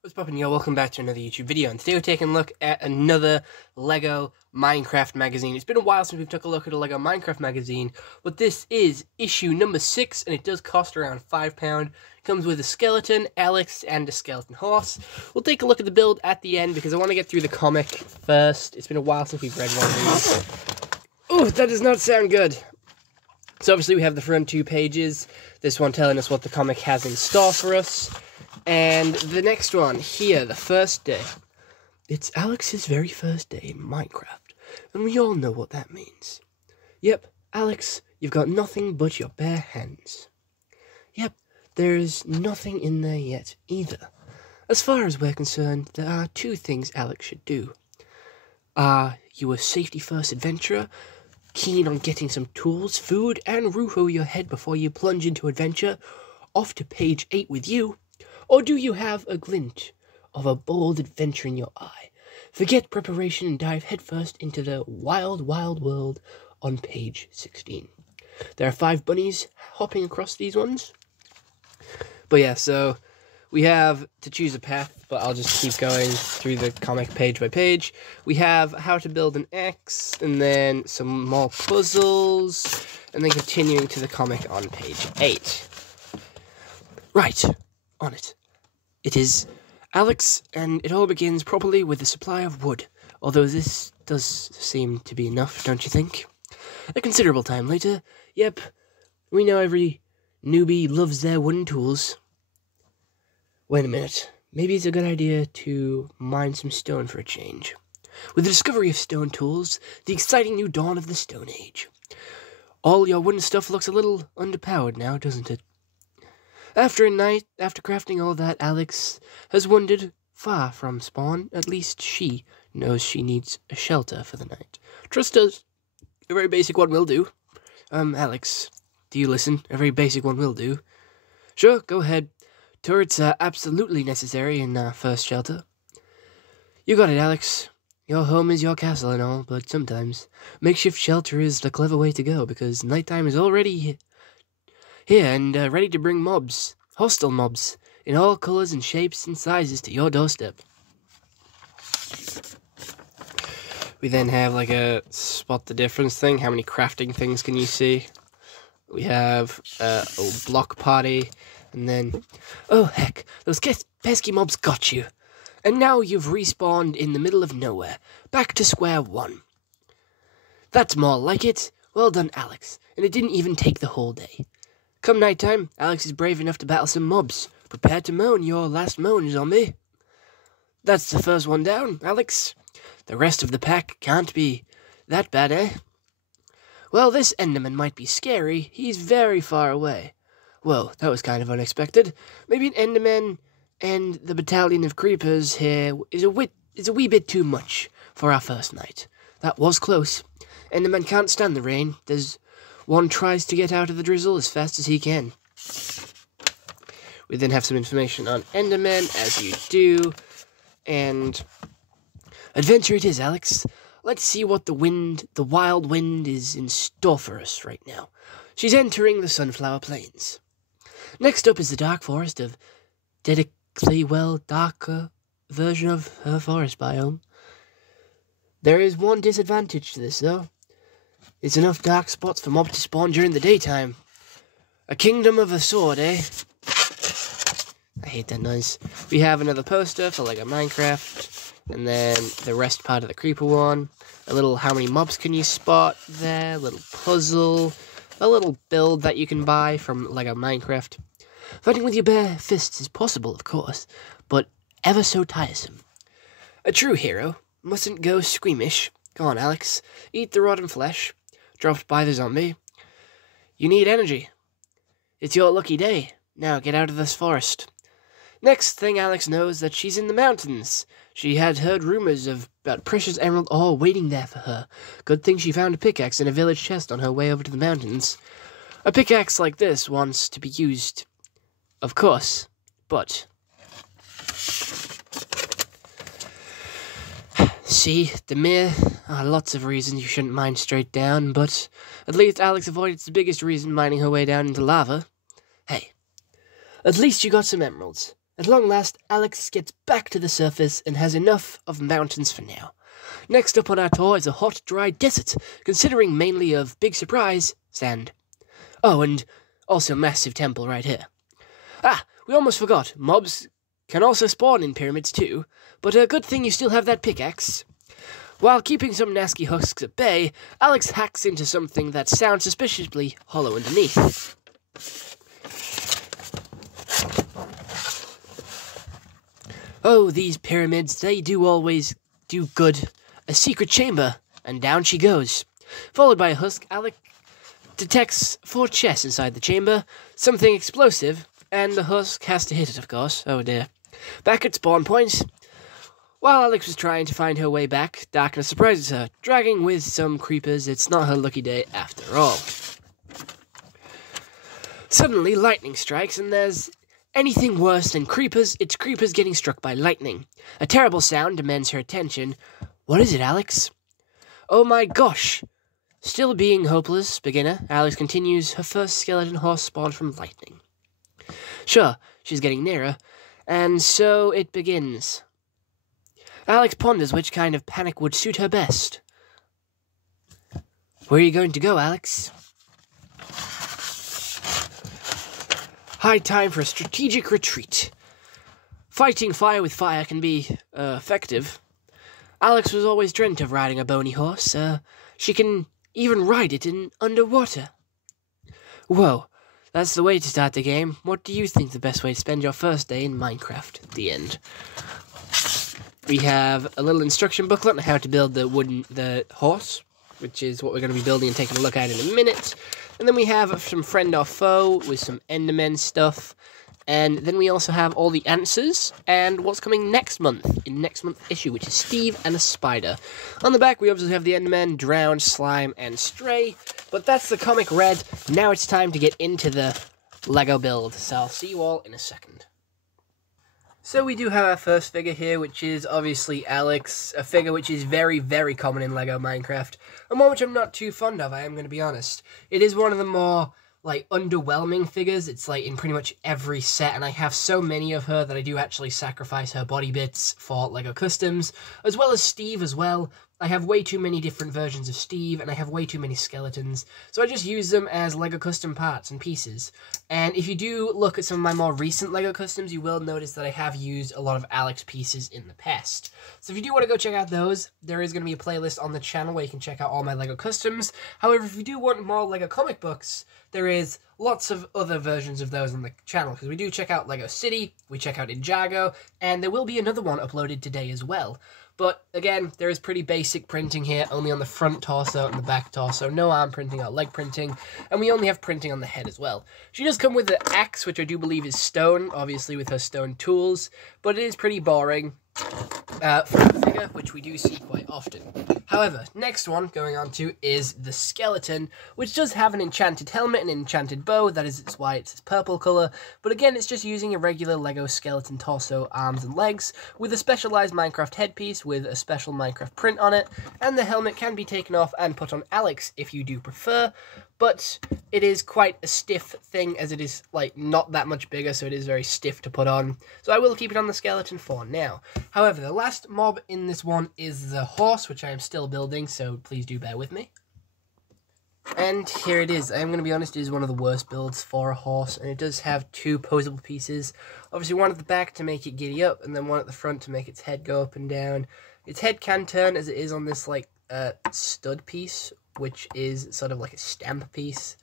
What's poppin', y'all? Welcome back to another YouTube video, and today we're taking a look at another LEGO Minecraft magazine. It's been a while since we've took a look at a LEGO Minecraft magazine, but this is issue number 6, and it does cost around £5. It comes with a skeleton, Alex, and a skeleton horse. We'll take a look at the build at the end, because I want to get through the comic first. It's been a while since we've read one of these. Oh, that does not sound good. So obviously we have the front 2 pages, this one telling us what the comic has in store for us. And the next one here, the first day. It's Alex's very first day in Minecraft, and we all know what that means. Yep, Alex, you've got nothing but your bare hands. Yep, there's nothing in there yet either. As far as we're concerned, there are 2 things Alex should do. Are you a safety-first adventurer, keen on getting some tools, food, and roof over your head before you plunge into adventure? Off to page 8 with you. Or do you have a glint of a bold adventure in your eye? Forget preparation and dive headfirst into the wild, wild world on page 16. There are 5 bunnies hopping across these ones. But yeah, so we have to choose a path, but I'll just keep going through the comic page by page. We have how to build an X, and then some more puzzles, and then continuing to the comic on page 8. Right, on it. It is Alex, and it all begins properly with a supply of wood, although this does seem to be enough, don't you think? A considerable time later, yep, we know every newbie loves their wooden tools. Wait a minute, maybe it's a good idea to mine some stone for a change. With the discovery of stone tools, the exciting new dawn of the Stone Age. All your wooden stuff looks a little underpowered now, doesn't it? After a night, after crafting all that, Alex has wandered far from spawn. At least she knows she needs a shelter for the night. Trust us, a very basic one will do. Alex, do you listen? A very basic one will do. Sure, go ahead. Turrets are absolutely necessary in our first shelter. You got it, Alex. Your home is your castle and all, but sometimes makeshift shelter is the clever way to go, because nighttime is already here and ready to bring mobs, hostile mobs, in all colors and shapes and sizes to your doorstep. We then have like a spot the difference thing. How many crafting things can you see? We have a block party, and then, oh heck, those pesky mobs got you. And now you've respawned in the middle of nowhere, back to square one. That's more like it. Well done, Alex, and it didn't even take the whole day. Come nighttime, Alex is brave enough to battle some mobs. Prepare to moan your last moan, zombie. That's the first one down, Alex. The rest of the pack can't be that bad, eh? Well, this Enderman might be scary. He's very far away. Whoa, that was kind of unexpected. Maybe an Enderman and the battalion of creepers here is a wee bit too much for our first night. That was close. Enderman can't stand the rain. One tries to get out of the drizzle as fast as he can. We then have some information on Enderman, as you do. And adventure it is, Alex. Let's see what the wild wind is in store for us right now. She's entering the Sunflower Plains. Next up is the dark forest of darker version of her forest biome. There is one disadvantage to this, though. It's enough dark spots for mobs to spawn during the daytime. A kingdom of a sword, eh? I hate that noise. We have another poster for LEGO Minecraft, and then the rest part of the creeper one. A little how many mobs can you spot there, a little puzzle, a little build that you can buy from LEGO Minecraft. Fighting with your bare fists is possible, of course, but ever so tiresome. A true hero mustn't go squeamish. Go on, Alex. Eat the rotten flesh dropped by the zombie. You need energy. It's your lucky day. Now get out of this forest. Next thing Alex knows that she's in the mountains. She had heard rumors about precious emerald ore waiting there for her. Good thing she found a pickaxe in a village chest on her way over to the mountains. A pickaxe like this wants to be used, of course, but see, there are lots of reasons you shouldn't mine straight down, but at least Alex avoided the biggest reason, mining her way down into lava. Hey, at least you got some emeralds. At long last, Alex gets back to the surface and has enough of mountains for now. Next up on our tour is a hot, dry desert, considering mainly of, big surprise, sand. Oh, and also massive temple right here. Ah, we almost forgot, mobs can also spawn in pyramids too, but a good thing you still have that pickaxe. While keeping some nasty husks at bay, Alex hacks into something that sounds suspiciously hollow underneath. Oh, these pyramids, they do always do good. A secret chamber, and down she goes. Followed by a husk, Alex detects 4 chests inside the chamber, something explosive, and the husk has to hit it, of course. Oh dear. Back at spawn point, while Alex was trying to find her way back, darkness surprises her, dragging with some creepers. It's not her lucky day after all. Suddenly, lightning strikes, and there's anything worse than creepers. It's creepers getting struck by lightning. A terrible sound demands her attention. What is it, Alex? Oh my gosh! Still being hopeless, beginner, Alex continues. Her first skeleton horse spawned from lightning. Sure, she's getting nearer, and so it begins. Alex ponders which kind of panic would suit her best. Where are you going to go, Alex? High time for a strategic retreat. Fighting fire with fire can be effective. Alex was always dreamt of riding a bony horse. She can even ride it in underwater. Whoa, that's the way to start the game. What do you think the best way to spend your first day in Minecraft? The end. We have a little instruction booklet on how to build the horse, which is what we're going to be building and taking a look at in a minute. And then we have some friend or foe with some Enderman stuff. And then we also have all the answers and what's coming next month, in next month's issue, which is Steve and a spider. On the back, we obviously have the Enderman, Drown, Slime, and Stray. But that's the comic read. Now it's time to get into the Lego build. So I'll see you all in a second. So we do have our first figure here, which is obviously Alex, a figure which is very, very common in LEGO Minecraft, and one which I'm not too fond of, I am going to be honest. It is one of the more, underwhelming figures. It's, in pretty much every set, and I have so many of her that I do actually sacrifice her body bits for LEGO Customs, as well as Steve as well. I have way too many different versions of Steve, and I have way too many skeletons, so I just use them as LEGO Custom parts and pieces. And if you do look at some of my more recent LEGO Customs, you will notice that I have used a lot of Alex pieces in the past. So if you do want to go check out those, there is going to be a playlist on the channel where you can check out all my LEGO Customs. However, if you do want more LEGO comic books, there is lots of other versions of those on the channel, because we do check out LEGO City, we check out Ninjago, and there will be another one uploaded today as well. But, again, there is pretty basic printing here, only on the front torso and the back torso, no arm printing or leg printing, and we only have printing on the head as well. She does come with an axe, which I do believe is stone, obviously with her stone tools, but it is pretty boring for a figure, which we do see quite often. However, next one going on to is the skeleton, which does have an enchanted helmet and an enchanted bow. That is why it's this purple colour. But again, it's just using a regular LEGO skeleton torso, arms and legs, with a specialised Minecraft headpiece with a special Minecraft print on it. And the helmet can be taken off and put on Alex if you do prefer. But it is quite a stiff thing, as it is, not that much bigger, so it is very stiff to put on. So I will keep it on the skeleton for now. However, the last mob in this one is the horse, which I am still building, so please do bear with me. And here it is. I am going to be honest, it is one of the worst builds for a horse, and it does have 2 posable pieces. Obviously, one at the back to make it giddy up, and then one at the front to make its head go up and down. Its head can turn, as it is on this, stud piece, which is sort of like a stamp piece,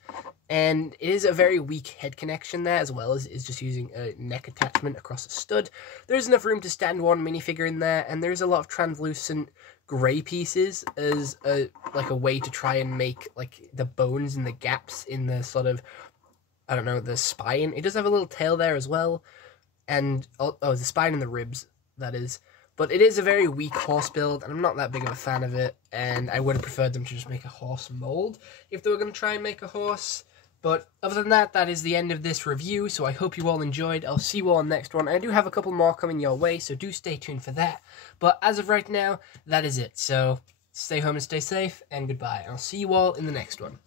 and it is a very weak head connection there, as well as it's just using a neck attachment across a stud. There is enough room to stand one minifigure in there, and there is a lot of translucent grey pieces as a way to try and make the bones and the gaps in the sort of, I don't know, the spine. It does have a little tail there as well, and the spine and the ribs, that is. But it is a very weak horse build, and I'm not that big of a fan of it, and I would have preferred them to just make a horse mold if they were going to try and make a horse. But other than that, that is the end of this review, so I hope you all enjoyed. I'll see you all in the next one. I do have a couple more coming your way, so do stay tuned for that. But as of right now, that is it. So stay home and stay safe, and goodbye. I'll see you all in the next one.